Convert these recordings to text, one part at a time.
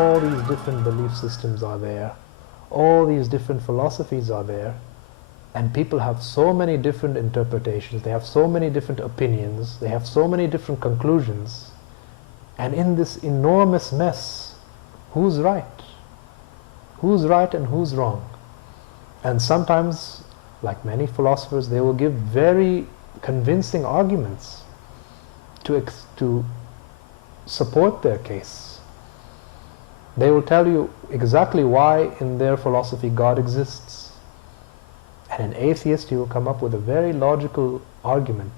all these different belief systems are there, all these different philosophies are there, and people have so many different interpretations, they have so many different opinions, they have so many different conclusions, and in this enormous mess, who's right? Who's right and who's wrong? And sometimes, like many philosophers, they will give very convincing arguments to support their case. They will tell you exactly why in their philosophy God exists. And an atheist, he will come up with a very logical argument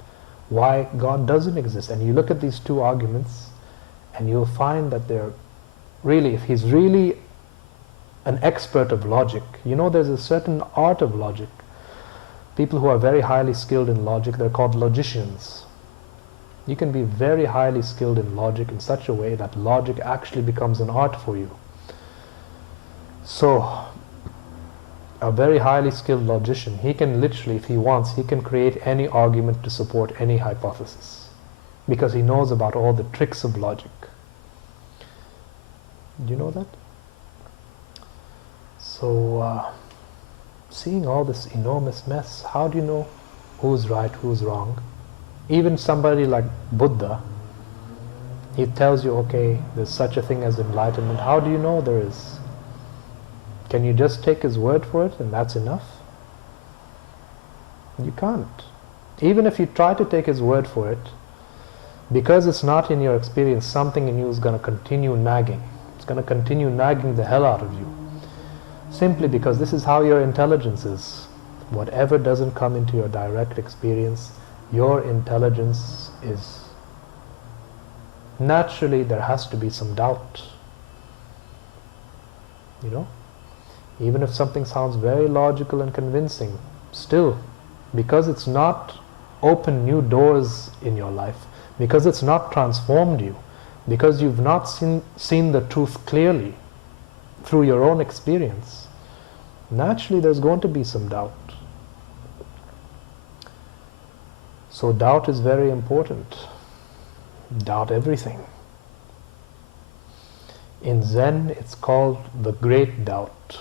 why God doesn't exist. And you look at these two arguments and you'll find that they're really, if he's really an expert of logic, you know, there's a certain art of logic. People who are very highly skilled in logic, they're called logicians. You can be very highly skilled in logic in such a way that logic actually becomes an art for you. So, a very highly skilled logician, he can literally, if he wants, he can create any argument to support any hypothesis, because he knows about all the tricks of logic. Do you know that? So, seeing all this enormous mess, how do you know who's right, who's wrong? Even somebody like Buddha, he tells you, okay, there's such a thing as enlightenment. How do you know there is? Can you just take his word for it and that's enough? You can't. Even if you try to take his word for it, because it's not in your experience, something in you is going to continue nagging. It's going to continue nagging the hell out of you. Simply because this is how your intelligence is. Whatever doesn't come into your direct experience, your intelligence is, naturally there has to be some doubt. You know? Even if something sounds very logical and convincing, still, because it's not opened new doors in your life, because it's not transformed you, because you've not seen the truth clearly through your own experience, naturally there's going to be some doubt. So doubt is very important. Doubt everything. In Zen, it's called the great doubt.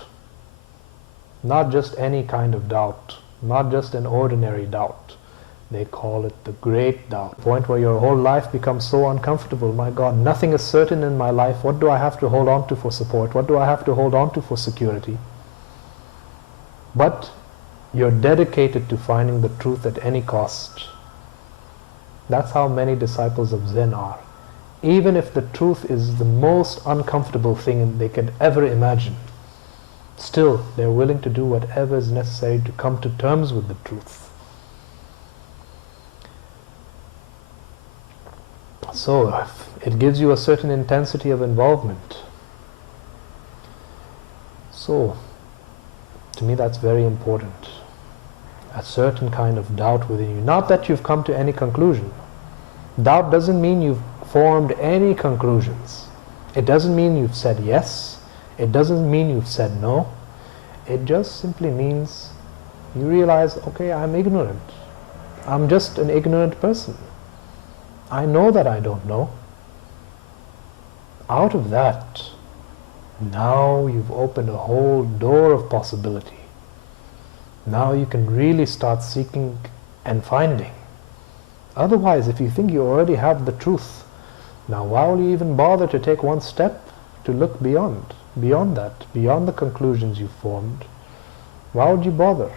Not just any kind of doubt, not just an ordinary doubt. They call it the great doubt. The point where your whole life becomes so uncomfortable. My God, nothing is certain in my life. What do I have to hold on to for support? What do I have to hold on to for security? But you're dedicated to finding the truth at any cost. That's how many disciples of Zen are. Even if the truth is the most uncomfortable thing they could ever imagine, still they're willing to do whatever is necessary to come to terms with the truth. So it gives you a certain intensity of involvement. So to me that's very important. A certain kind of doubt within you. Not that you've come to any conclusion. Doubt doesn't mean you've formed any conclusions. It doesn't mean you've said yes. It doesn't mean you've said no. It just simply means you realize, okay, I'm ignorant. I'm just an ignorant person. I know that I don't know. Out of that, now you've opened a whole door of possibility. Now you can really start seeking and finding. Otherwise, if you think you already have the truth, now why will you even bother to take one step to look beyond that, beyond the conclusions you formed? Why would you bother?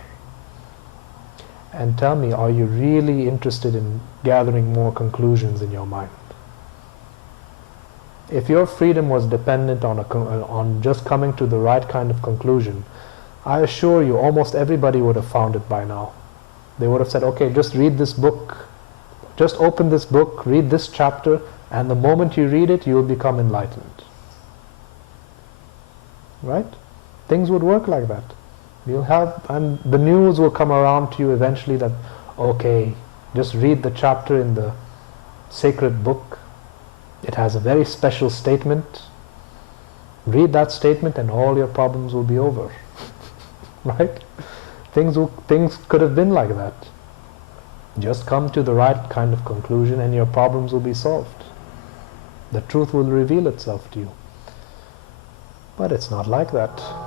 And tell me, are you really interested in gathering more conclusions in your mind? If your freedom was dependent on just coming to the right kind of conclusion, I assure you almost everybody would have found it by now. They would have said, okay, just read this book, just open this book, read this chapter, and the moment you read it, you will become enlightened. Right? Things would work like that. You'll have, and the news will come around to you eventually that, okay, just read the chapter in the sacred book. It has a very special statement. Read that statement and all your problems will be over. Right? Things could have been like that. Just come to the right kind of conclusion and your problems will be solved. The truth will reveal itself to you. But it's not like that.